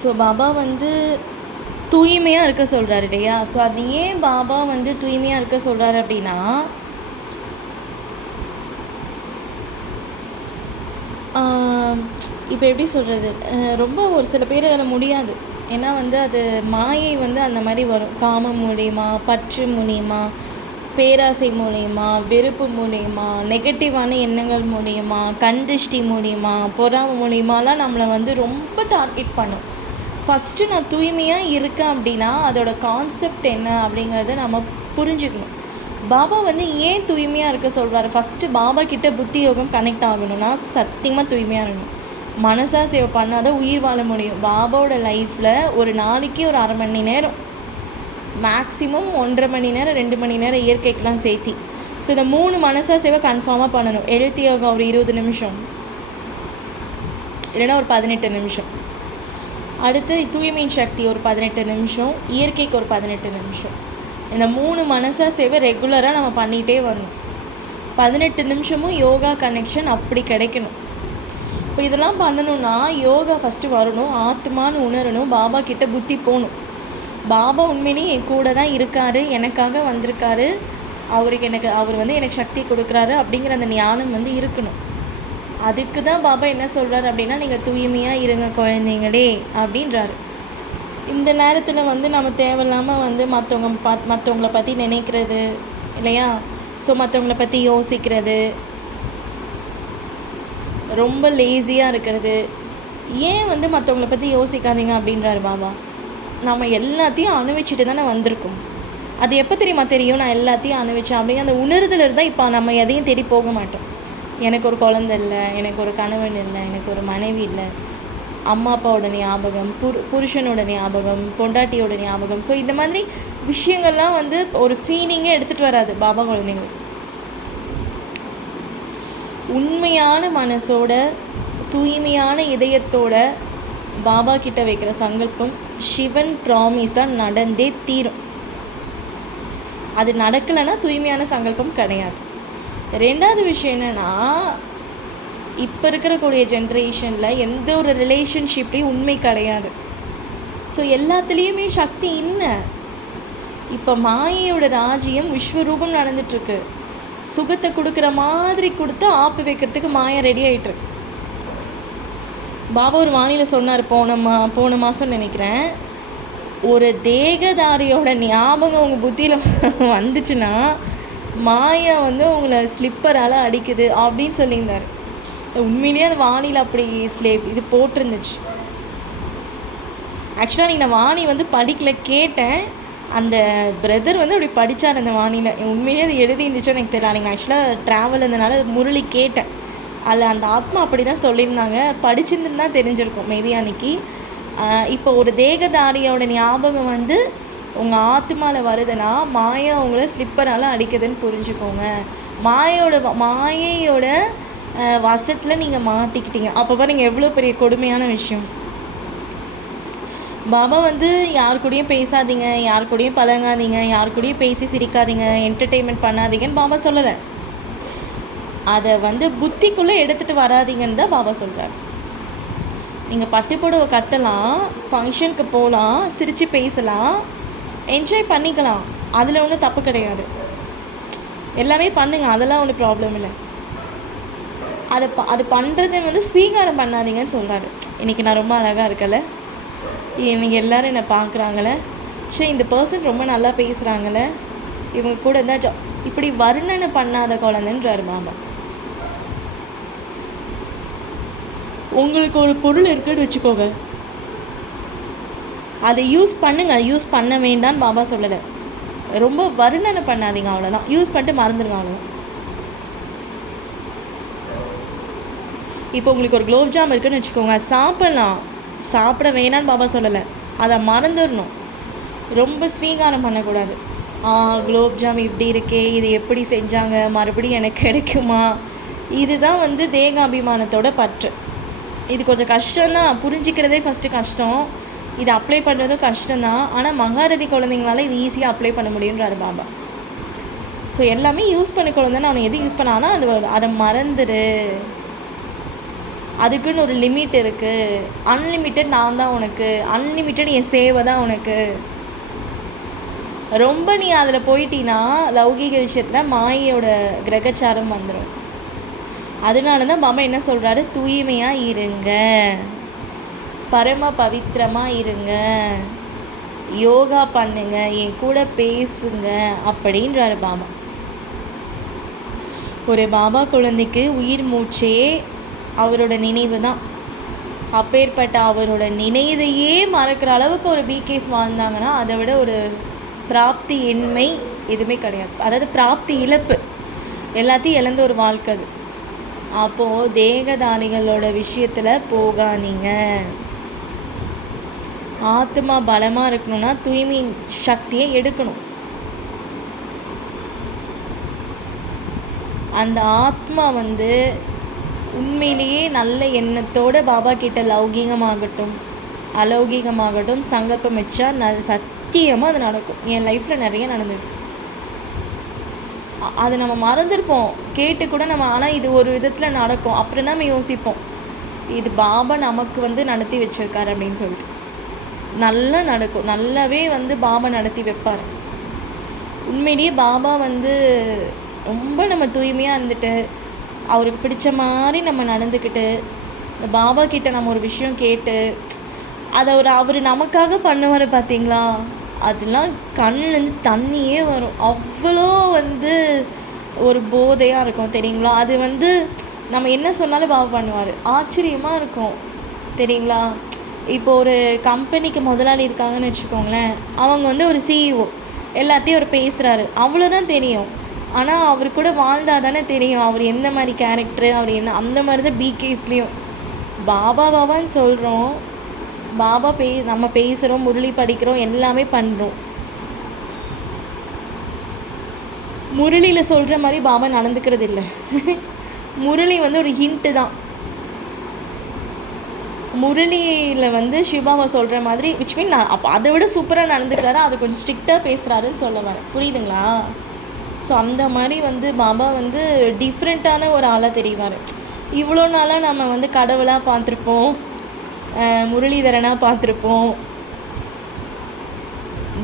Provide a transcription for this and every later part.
So Baba வந்து தூய்மையாக இருக்க சொல்கிறாரு இல்லையா? ஸோ அது ஏன் பாபா வந்து தூய்மையாக இருக்க சொல்கிறாரு அப்படின்னா, இப்போ எப்படி சொல்கிறது, ரொம்ப ஒரு சில பேரால் முடியாது. ஏன்னா வந்து அது மாயை வந்து அந்த மாதிரி வரும். காமம் மூலியமா, பற்று மூலியமா, பேராசை மூலியமா, வெறுப்பு மூலியமா, நெகட்டிவான எண்ணங்கள் மூலியமா, கண் திருஷ்டி மூலியமா, பொறாமை மூலியமாலாம் நம்மளை வந்து ரொம்ப டார்கெட் பண்ணும். ஃபஸ்ட்டு நான் தூய்மையாக இருக்கேன் அப்படின்னா அதோட கான்செப்ட் என்ன அப்படிங்கிறத நம்ம புரிஞ்சுக்கணும். பாபா வந்து ஏன் தூய்மையாக இருக்க சொல்கிறாரு? ஃபஸ்ட்டு பாபா கிட்ட புத்தி யோகம் கனெக்ட் ஆகணும்னா சத்தியமாக தூய்மையாக இருக்கணும். மனசா சேவை பண்ணாத உயிர் வாழ முடியும். பாபாவோட லைஃப்பில் ஒரு நாளைக்கு ஒரு 1/2 மணி நேரம், மேக்ஸிமம் 1.5 மணி நேரம் 2 மணி நேரம் இயற்கைக்கெலாம் சேர்த்தி. ஸோ இந்த 3 மனசா சேவை கன்ஃபார்மாக பண்ணணும். எழுத்து யோகா ஒரு 20 நிமிஷம், இல்லைன்னா ஒரு 18 நிமிஷம். அடுத்து தூய்மையின் சக்தி ஒரு 18 நிமிஷம், இயற்கைக்கு ஒரு 18 நிமிஷம். இந்த 3 மனசா சேவை ரெகுலராக நம்ம பண்ணிகிட்டே வரணும். 18 நிமிஷமும் யோகா கனெக்ஷன் அப்படி கிடைக்கணும். இப்போ இதெல்லாம் பண்ணணுன்னா யோகா ஃபஸ்ட்டு வரணும், ஆத்மான்னு உணரணும், பாபா கிட்ட புத்தி போகணும். பாபா உண்மையிலேயே என் கூட தான் இருக்கார், எனக்காக வந்திருக்காரு, அவர் வந்து எனக்கு சக்தி கொடுக்குறாரு அப்படிங்கிற அந்த ஞானம் வந்து இருக்கணும். அதுக்கு தான் பாபா என்ன சொல்கிறார் அப்படின்னா, நீங்கள் தூய்மையாக இருங்க குழந்தைங்களே அப்படின்றாரு. இந்த நேரத்தில் வந்து நம்ம தேவையில்லாமல் வந்து மற்றவங்கள பற்றி நினைக்கிறது இல்லையா? ஸோ மற்றவங்கள பற்றி யோசிக்கிறது, ரொம்ப லேசியாக இருக்கிறது. ஏன் வந்து மற்றவங்கள பற்றி யோசிக்காதீங்க அப்படின்றாரு பாபா. நம்ம எல்லாத்தையும் அனுபவிச்சுட்டு தானே வந்திருக்கோம். அது எப்போ தெரியும், நான் எல்லாத்தையும் அனுபவிச்சேன் அப்படிங்கிற அந்த உணர்தல் இருந்தால் இப்போ நம்ம எதையும் தேடி போக மாட்டோம். எனக்கு ஒரு குழந்தை இல்லை, எனக்கு ஒரு கணவன் இல்லை, எனக்கு ஒரு மனைவி இல்லை, அம்மா அப்பாவோட ஞாபகம், புருஷனோட ஞாபகம், பொண்டாட்டியோட ஞாபகம். ஸோ இந்த மாதிரி விஷயங்கள்லாம் வந்து ஒரு ஃபீலிங்கே எடுத்துகிட்டு வராது பாபா குழந்தைங்களுக்கு. உண்மையான மனசோட, தூய்மையான இதயத்தோட பாபா கிட்ட வைக்கிற சங்கல்பம் சிவன் ப்ராமிஸாக நடந்தே தீரும். அது நடக்கலைன்னா தூய்மையான சங்கல்பம் கிடையாது. 2வது விஷயம் என்னென்னா, இப்போ இருக்கக்கூடிய ஜென்ரேஷனில் எந்த ஒரு ரிலேஷன்ஷிப்லேயும் உண்மை கிடையாது. ஸோ எல்லாத்துலேயுமே சக்தி இல்லை. இப்போ மாயையோட ராஜ்யம் விஸ்வரூபம் நடந்துட்டுருக்கு. சுகத்தை கொடுக்குற மாதிரி கொடுத்து ஆப்பு வைக்கிறதுக்கு மாயா ரெடி ஆகிட்டுருக்கு. பாபா ஒரு வானிலை சொன்னார், போன மாதம் நினைக்கிறேன், ஒரு தேகதாரியோட ஞாபகம் உங்கள் புத்தியில் வந்துச்சுன்னா மாயா வந்து உங்களை ஸ்லிப்பரால் அடிக்குது அப்படின்னு சொல்லியிருந்தார். உண்மையிலேயே அந்த வானிலை அப்படி இது போட்டிருந்துச்சு. ஆக்சுவலாக நீங்கள் நான் வாணி வந்து படிக்கல, கேட்டேன். அந்த பிரதர் வந்து அப்படி படித்தார் அந்த வானிலை. உண்மையிலேயே அது எழுதி இருந்துச்சோ எனக்கு தெரியல. நீங்கள் ஆக்சுவலாக ட்ராவல் இருந்தனால முரளி கேட்டேன். அதில் அந்த ஆத்மா அப்படி தான் சொல்லியிருந்தாங்க. படிச்சிருந்துன்னா தெரிஞ்சிருக்கும் மேபி அன்றைக்கி. இப்போ ஒரு தேகதாரியோட ஞாபகம் வந்து உங்கள் ஆத்மாவில் வருதுன்னா மாயா உங்களை ஸ்லிப்பரால் அடிக்குதுன்னு புரிஞ்சுக்கோங்க. மாயையோட வசத்தில் நீங்கள் மாட்டிக்கிட்டீங்க. அப்போ நீங்கள் எவ்வளோ பெரிய கொடுமையான விஷயம். பாபா வந்து யார் கூடயும் பேசாதீங்க, யார் கூடயும் பழகாதீங்க, யார் கூடயும் பேசி சிரிக்காதீங்க, என்டர்டெயின்மெண்ட் பண்ணாதீங்கன்னு பாபா சொல்லலை. அதை வந்து புத்திக்குள்ளே எடுத்துகிட்டு வராதிங்கன்னு தான் பாபா சொல்கிறார். நீங்கள் பட்டு புடவை கட்டலாம், ஃபங்க்ஷனுக்கு போகலாம், சிரித்து பேசலாம், என்ஜாய் பண்ணிக்கலாம், அதில் ஒன்றும் தப்பு கிடையாது. எல்லாமே பண்ணுங்கள், அதெல்லாம் ஒன்றும் ப்ராப்ளம் இல்லை. அது பண்ணுறது வந்து ஸ்வீகாரம் பண்ணாதீங்கன்னு சொல்கிறாரு. இன்றைக்கி நான் ரொம்ப அழகாக இருக்கல, இவங்க எல்லோரும் என்னை பார்க்குறாங்களே, சரி இந்த பர்சன் ரொம்ப நல்லா பேசுகிறாங்களே, இவங்க கூட இருந்தால் இப்படி வர்ணனை பண்ணாத குழந்தைன்றார் பாபா. உங்களுக்கு ஒரு பொருள் இருக்குன்னு வச்சுக்கோங்க, அதை யூஸ் பண்ணுங்கள், யூஸ் பண்ண வேண்டான்னு பாபா சொல்லலை. ரொம்ப வர்ணனை பண்ணாதீங்க, அவ்வளோதான். யூஸ் பண்ணிட்டு மறந்துடுங்க, அவ்வளோதான். இப்போ உங்களுக்கு ஒரு குலோப்ஜாம் இருக்குன்னு வச்சுக்கோங்க, சாப்பிட்லாம், சாப்பிட வேணான்னு பாபா சொல்லலை, அதை மறந்துடணும். ரொம்ப ஸ்வீகாரம் பண்ணக்கூடாது. குலோப்ஜாம் இப்படி இருக்கே, இது எப்படி செஞ்சாங்க, மறுபடியும் எனக்கு கிடைக்குமா, இதுதான் வந்து தேகாபிமானத்தோட பற்று. இது கொஞ்சம் கஷ்டம்தான், புரிஞ்சிக்கிறதே ஃபஸ்ட்டு கஷ்டம், இது அப்ளை பண்ணுறதும் கஷ்டம்தான். ஆனால் மகாரதி குழந்தைங்களால இது ஈஸியாக அப்ளை பண்ண முடியுன்றாரு பாபா. ஸோ எல்லாமே யூஸ் பண்ண குழந்தைன்னு அவனை எது யூஸ் பண்ணாலும் அதை மறந்துடு. அதுக்குன்னு ஒரு லிமிட் இருக்குது. அன்லிமிட்டெட் நான் தான் உனக்கு, அன்லிமிட்டெட் என் சேவை தான் உனக்கு. ரொம்ப நீ அதில் போயிட்டீன்னா லௌகீக விஷயத்தில் மாயையோட கிரகச்சாரம் வந்துடும். அதனால தான் பாபா என்ன சொல்கிறாரு, தூய்மையாக இருங்க, பரம பவித்திரமாக இருங்க, யோகா பண்ணுங்க, என் கூட பேசுங்க அப்படின்றாரு பாபா. ஒரு பாபா குழந்தைக்கு உயிர் மூச்சே அவரோட நினைவு தான். அப்பேற்பட்ட அவரோட நினைவையே மறக்கிற அளவுக்கு ஒரு பிகேஸ் வாழ்ந்தாங்கன்னா அதை விட ஒரு பிராப்தி இன்மை எதுவுமே கிடையாது. அதாவது பிராப்தி இழப்பு, எல்லாத்தையும் இழந்த ஒரு வாழ்க்கை அது. அப்போது தேகதானிகளோட விஷயத்தில் போகாதீங்க. ஆத்மா பலமாக இருக்கணும்னா தூய்மை சக்தியை எடுக்கணும். அந்த ஆத்மா உண்மையிலேயே நல்ல எண்ணத்தோடு பாபா கிட்ட லௌகீகமாகட்டும் அலௌகீகமாகட்டும் சங்கல்பம் வச்சா சத்தியமாக அது நடக்கும். என் லைஃப்பில் நிறைய நடந்திருக்கு. அது நம்ம மறந்துருப்போம், கேட்டு கூட நம்ம. ஆனால் இது ஒரு விதத்தில் நடக்கும். அப்புறம் நம்ம யோசிப்போம், இது பாபா நமக்கு நடத்தி வச்சிருக்காரு அப்படின்னு சொல்லிட்டு. நல்லா நடக்கும், நல்லாவே பாபா நடத்தி வைப்பார். உண்மையிலேயே பாபா ரொம்ப நம்ம தூய்மையாக இருந்துட்டு அவருக்கு பிடிச்ச மாதிரி நம்ம நடந்துக்கிட்டு இந்த பாபா கிட்ட நம்ம ஒரு விஷயம் கேட்டு அதை அவர் நமக்காக பண்ணுவார் பார்த்தீங்களா, அதெல்லாம் கண்ணுலேருந்து தண்ணியே வரும். அவ்வளோ ஒரு போதையாக இருக்கும் தெரியுங்களா. அது நம்ம என்ன சொன்னாலும் பாபா பண்ணுவார். ஆச்சரியமாக இருக்கும் தெரியுங்களா. இப்போ ஒரு கம்பெனிக்கு முதலாளி இருக்காங்கன்னு வச்சுக்கோங்களேன். அவங்க ஒரு சிஇஓ, எல்லாத்தையும் அவர் பேசுகிறாரு, அவ்வளோதான் தெரியும். ஆனால் அவர் கூட வாழ்ந்தால் தானே தெரியும் அவர் எந்த மாதிரி கேரக்டரு, அவர் என்ன. அந்த மாதிரி தான் பிகேஸ்லேயும் பாபான்னு சொல்கிறோம். பாபா நம்ம பேசுகிறோம், முரளி படிக்கிறோம், எல்லாமே பண்ணுறோம். முரளியில் சொல்கிற மாதிரி பாபா நடந்துக்கிறது இல்லை. முரளி ஒரு ஹிண்ட்டு தான். முரளியில் சிவபாபா சொல்கிற மாதிரி விச் மீன் அப்போ அதை விட சூப்பராக நடந்துக்கிறாரு, அது கொஞ்சம் ஸ்ட்ரிக்டாக பேசுகிறாருன்னு சொல்ல வரேன். புரியுதுங்களா. ஸோ அந்த மாதிரி பாபா டிஃப்ரெண்ட்டான ஒரு ஆளாக தெரிவார். இவ்வளோ நாளாக நம்ம கடவுளாக பார்த்துருப்போம், முரளிதரனாக பார்த்துருப்போம்.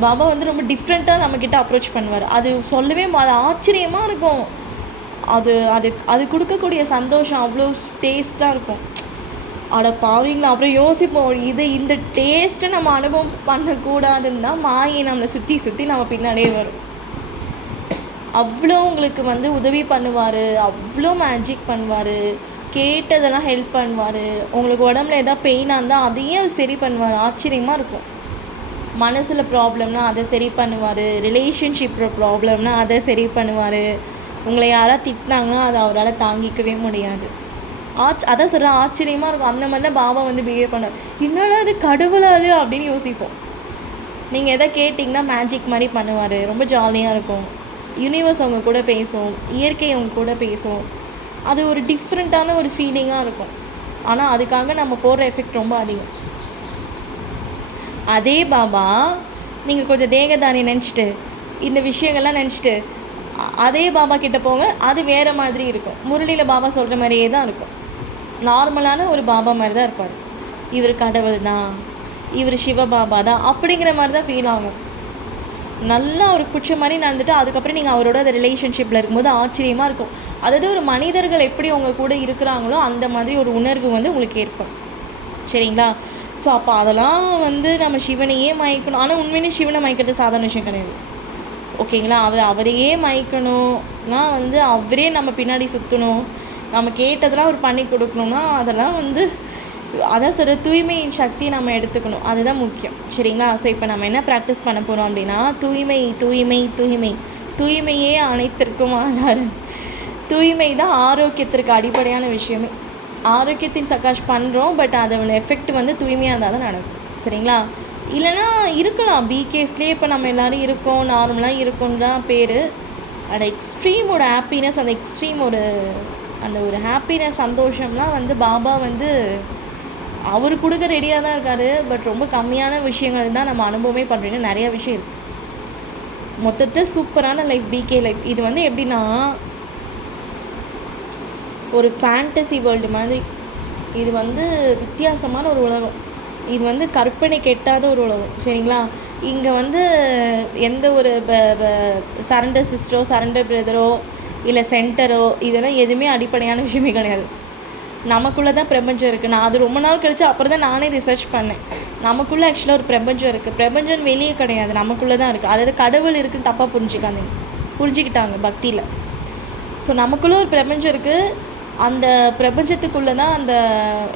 பாபா ரொம்ப டிஃப்ரெண்ட்டாக நம்மக்கிட்ட அப்ரோச் பண்ணுவார். அது சொல்லவே அது ஆச்சரியமாக இருக்கும். அது அது அது கொடுக்கக்கூடிய சந்தோஷம் அவ்வளோ டேஸ்ட்டாக இருக்கும். அட பாவீங்களா, அப்புறம் யோசிப்போம், இந்த டேஸ்ட்டை நம்ம அனுபவம் பண்ணக்கூடாதுன்னு தான் மாயை நம்மளை சுற்றி சுற்றி நம்ம பின்னாடியே வரும். அவ்வளோ உங்களுக்கு உதவி பண்ணுவார், அவ்வளோ மேஜிக் பண்ணுவார், கேட்டதெல்லாம் ஹெல்ப் பண்ணுவார். உங்களுக்கு உடம்புல எதாவது பெயினாக இருந்தால் அதையும் சரி பண்ணுவார். ஆச்சரியமாக இருக்கும். மனசில் ப்ராப்ளம்னா அதை சரி பண்ணுவார், ரிலேஷன்ஷிப்பில் ப்ராப்ளம்னா அதை சரி பண்ணுவார். உங்களை யாராவது திட்டினாங்கன்னா அதை அவரால் தாங்கிக்கவே முடியாது. அதான் சொல்கிறேன், ஆச்சரியமாக இருக்கும். அந்த மாதிரிலாம் பாபா பிஹேவ் பண்ணார். என்னடா அது கடவுளாது அப்படின்னு யோசிப்போம். நீங்கள் எதை கேட்டிங்கன்னா மேஜிக் மாதிரி பண்ணுவார். ரொம்ப ஜாலியாக இருக்கும். யூனிவர்ஸ் அவங்க கூட பேசும், இயற்கை அவங்க கூட பேசும். அது ஒரு டிஃப்ரெண்ட்டான ஒரு ஃபீலிங்காக இருக்கும். ஆனால் அதுக்காக நம்ம போடுற எஃபெக்ட் ரொம்ப அதிகம். அதே பாபா நீங்கள் கொஞ்சம் தேகதானி நினச்சிட்டு இந்த விஷயங்கள்லாம் நினச்சிட்டு அதே பாபா கிட்டே போங்க, அது வேறு மாதிரி இருக்கும். முரளியில் பாபா சொல்கிற மாதிரியே தான் இருக்கும். நார்மலான ஒரு பாபா மாதிரி தான் இருப்பார். இவர் கடவுள் தான், இவர் சிவபாபா தான் அப்படிங்கிற மாதிரி தான் ஃபீல் ஆகும். நல்லா அவருக்கு பிடிச்ச மாதிரி நடந்துட்டு அதுக்கப்புறம் நீங்கள் அவரோட அந்த ரிலேஷன்ஷிப்பில் இருக்கும்போது ஆச்சரியமாக இருக்கும். அதாவது ஒரு மனிதர்கள் எப்படி அவங்க கூட இருக்கிறாங்களோ அந்த மாதிரி ஒரு உணர்வு உங்களுக்கு ஏற்படும். சரிங்களா. ஸோ அப்போ அதெல்லாம் நம்ம சிவனையே மயக்கணும். ஆனால் உண்மையிலே சிவனை மயக்கிறது சாதாரண விஷயம் கிடையாது. ஓகேங்களா. அவரையே மயக்கணும்னா அவரே நம்ம பின்னாடி சுற்றணும், நம்ம கேட்டதெல்லாம் அவர் பண்ணி கொடுக்கணும்னா அதெல்லாம் அதான் சொல்கிற தூய்மை சக்தியை நம்ம எடுத்துக்கணும். அதுதான் முக்கியம். சரிங்களா. ஸோ இப்போ நம்ம என்ன ப்ராக்டிஸ் பண்ண போகிறோம் அப்படின்னா தூய்மை தூய்மை தூய்மை. தூய்மையே அனைத்திற்கும் ஆதாரம். தூய்மை தான் ஆரோக்கியத்திற்கு அடிப்படையான விஷயமே. ஆரோக்கியத்தின் சகாஷ் பண்ணுறோம், பட் அதோட எஃபெக்ட் தூய்மையாக இருந்தால் தான் நடக்கும். சரிங்களா. இல்லைனா இருக்கலாம் பிகேஸ்லேயே இப்போ நம்ம எல்லோரும் இருக்கோம், நார்மலாக இருக்கோன்னு தான் பேர். அந்த எக்ஸ்ட்ரீமோட ஹாப்பினஸ், அந்த எக்ஸ்ட்ரீம் அந்த ஒரு ஹாப்பினஸ் சந்தோஷம்லாம் பாபா அவர் கொடுக்க ரெடியாக தான் இருக்கார். பட் ரொம்ப கம்மியான விஷயங்கள் தான் நம்ம அனுபவமே பண்ணுறீங்க. நிறையா விஷயம் இருக்குது. மொத்தத்தை சூப்பரான லைஃப் பிகே லைஃப். இது எப்படின்னா ஒரு ஃபேண்டசி வேர்ல்டு மாதிரி. இது வந்து வித்தியாசமான ஒரு உலகம். இது வந்து கற்பனை கெட்டாத ஒரு உலகம். சரிங்களா? இங்கே வந்து எந்த ஒரு சரண்டர் சிஸ்டரோ, சரண்டர் பிரதரோ, இல்லை சென்டரோ, இதெல்லாம் எதுவுமே அடிப்படையான விஷயமே கிடையாது. நமக்குள்ளே தான் பிரபஞ்சம் இருக்குது. நான் அது ரொம்ப நாள் கழிச்சு அப்புறம் தான் நானே ரிசர்ச் பண்ணேன். நமக்குள்ளே ஆக்சுவலாக ஒரு பிரபஞ்சம் இருக்குது. பிரபஞ்சம் வெளியே கிடையாது, நமக்குள்ளே தான் இருக்குது. அதாவது கடவுள் இருக்குன்னு தப்பாக புரிஞ்சுக்கிட்டாங்க பக்தியில். ஸோ நமக்குள்ளே ஒரு பிரபஞ்சம் இருக்குது. அந்த பிரபஞ்சத்துக்குள்ளே தான் அந்த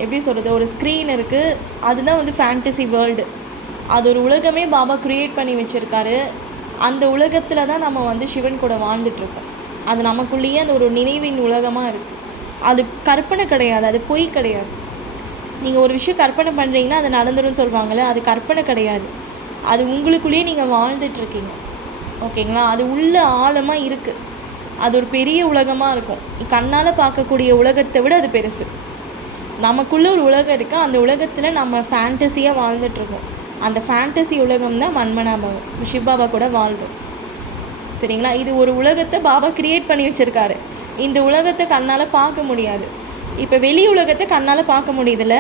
எப்படி சொல்கிறது, ஒரு ஸ்க்ரீன் இருக்குது. அதுதான் வந்து ஃபேண்டசி வேர்ல்டு. அது ஒரு உலகமே பாபா க்ரியேட் பண்ணி வச்சுருக்காரு. அந்த உலகத்தில் தான் நம்ம வந்து சிவன் கூட வாழ்ந்துட்டுருக்கோம். அது நமக்குள்ளேயே அந்த ஒரு நினைவின் உலகமாக இருக்குது. அது கற்பனை கிடையாது, அது பொய் கிடையாது. நீங்கள் ஒரு விஷயம் கற்பனை பண்ணுறீங்கன்னா அது நடந்துரும்னு சொல்லுவாங்கள்ல, அது கற்பனை கிடையாது. அது உங்களுக்குள்ளேயே நீங்கள் வாழ்ந்துட்டுருக்கீங்க. ஓகேங்களா? அது உள்ள ஆழமாக இருக்குது. அது ஒரு பெரிய உலகமாக இருக்கும். கண்ணால் பார்க்கக்கூடிய உலகத்தை விட அது பெருசு. நமக்குள்ளே ஒரு உலகம் இருக்குது. அந்த உலகத்தில் நம்ம ஃபேண்டஸியாக வாழ்ந்துட்டுருக்கோம். அந்த ஃபேண்டசி உலகம் தான் மன்மனாபவம். சிவபாபா கூட வாழ்கிறோம். சரிங்களா? இது ஒரு உலகத்தை பாபா க்ரியேட் பண்ணி வச்சுருக்காரு. இந்த உலகத்தை கண்ணால் பார்க்க முடியாது. இப்போ வெளி உலகத்தை கண்ணால் பார்க்க முடியுதில்ல,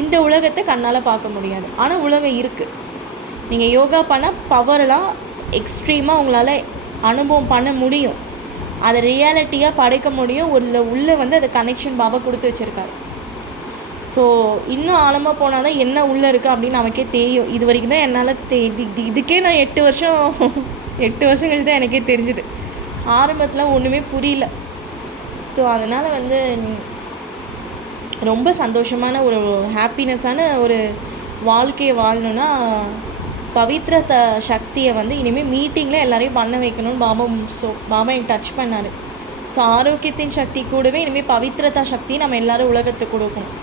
இந்த உலகத்தை கண்ணால் பார்க்க முடியாது. ஆனால் உலகம் இருக்குது. நீங்கள் யோகா பண்ணால் பவரெலாம் எக்ஸ்ட்ரீமாக உங்களால் அனுபவம் பண்ண முடியும். அதை ரியாலிட்டியாக படைக்க முடியும். உள்ளே வந்து அதை கனெக்ஷன் பாபா கொடுத்து வச்சுருக்காரு. ஸோ இன்னும் ஆழமாக போனால் தான் என்ன உள்ளே இருக்குது அப்படின்னு நமக்கே தெரியும். இது வரைக்கும் தான் என்னால் இதுக்கே நான் 8 வருஷம் கழித்து தான் எனக்கே தெரிஞ்சுது. ஆரம்பத்தில் ஒன்றுமே புரியல. ஸோ அதனால் வந்து ரொம்ப சந்தோஷமான ஒரு ஹாப்பினஸ்ஸான ஒரு வாழ்க்கையை வாழணுன்னா பவித்ர சக்தியை வந்து இனிமேல் மீட்டிங்கில் எல்லோரையும் பண்ண வைக்கணும்னு பாபா எனக்கு டச் பண்ணார். ஸோ ஆரோக்கியத்தின் சக்தி கூடவே இனிமேல் பவித்ரதா சக்தி நம்ம எல்லோரும் உலகத்துக்கு கொடுக்கணும்.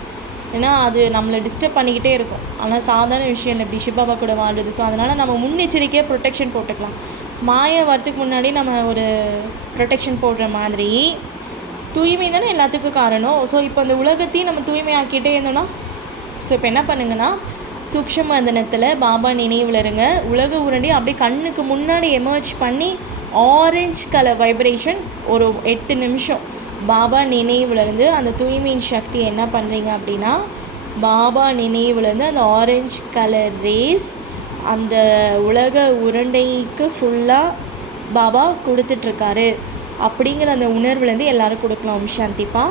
ஏன்னா அது நம்மளை டிஸ்டர்ப் பண்ணிக்கிட்டே இருக்கும். ஆனால் சாதாரண விஷயம் இல்லை இப்படி சிவபாபா கூட வாழ்றது. ஸோ அதனால் நம்ம முன்னெச்சரிக்கையாக ப்ரொடெக்ஷன் போட்டுக்கலாம். மாயா வரத்துக்கு முன்னாடி நம்ம ஒரு ப்ரொடெக்ஷன் போடுற மாதிரி தூய்மை தானே எல்லாத்துக்கும் காரணம். ஸோ இப்போ அந்த உலகத்தையும் நம்ம தூய்மையாக்கிட்டே இருந்தோம்னா, ஸோ இப்போ என்ன பண்ணுங்கன்னா, சூக்ஷ்ம தினத்தில் பாபா நினைவில் இருங்க. உலக உருண்டி அப்படியே கண்ணுக்கு முன்னாடி எமர்ஜ் பண்ணி ஆரஞ்ச் கலர் வைப்ரேஷன் ஒரு 8 நிமிஷம் பாபா நினைவுலேருந்து அந்த தூய்மையின் சக்தி என்ன பண்ணுறீங்க அப்படின்னா, பாபா நினைவுலேருந்து அந்த ஆரஞ்ச் கலர் ரேஸ் அந்த உலக உருண்டைக்கு ஃபுல்லாக பாபா கொடுத்துட்ருக்காரு அப்படிங்கிற அந்த உணர்வுலேருந்து எல்லோரும் கொடுக்கலாம். சாந்திப்பா.